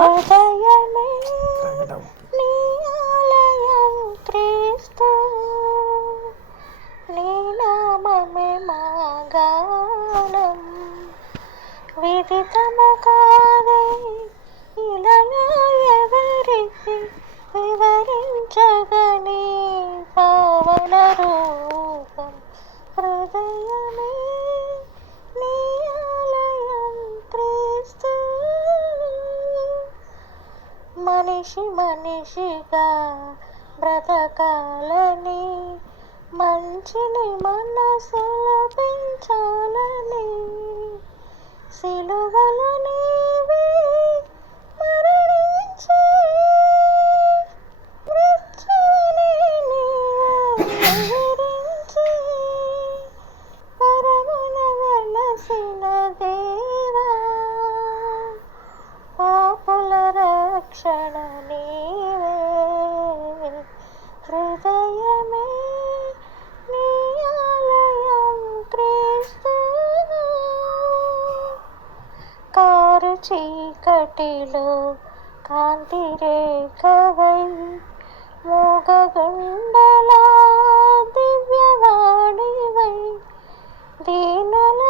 హృదయమే నీ ఆలయం క్రీస్తు, నీ నామమే మా గానం. విదితము కాదే ఇలలో ఎవరికి వివరించగని పావన రూపం. హృదయమే నీ ఆలయం క్రీస్తు. మనిషి మనిషిగా బ్రతకాలని, మంచిని మనసులో పెంచాలని, సిలువలో నీవే మరణించి మృత్యువుని నీవే వివరించి, పరమున వెలసిన దేవా, పాపుల రక్షణ నీవే. హృదయమే నీ ఆలయం క్రీస్తు. కారు చీకటిలో కాంతి రేఖవై, మూగగుండెల దివ్యవాణివై, దీనుల